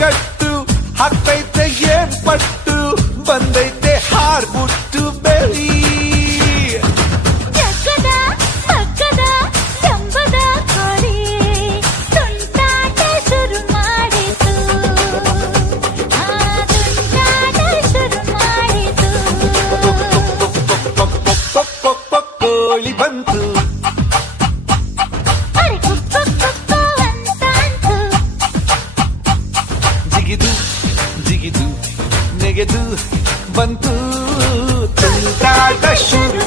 ಕಟ್ಟು ಹಾಕ್ತೈತೆ ಏನ್ ಪಟ್ಟು ಬಂದೈತೆ ಹಾರ್ಬಿಟ್ಟು ಬೆಳಿ ಜಗ್ಗದ ಮಗ್ಗದ ಜಂಬದ ಕೋಳಿ ತುಂಟಾಟ ಶುರು ಮಾಡಿತು ತುಂಟಾಟ ಶುರು ಮಾಡಿತು ಕೋಳಿ ಬಂತು ಅರೆ ಕುಕ್ಕು ಕುಕ್ಕು ಅಂತಾಂತು ಜಿಗಿದು ಜಿಗಿದು ನೆಗೆದು ಬಂತು ತುಂಟಾಟ ಶುರು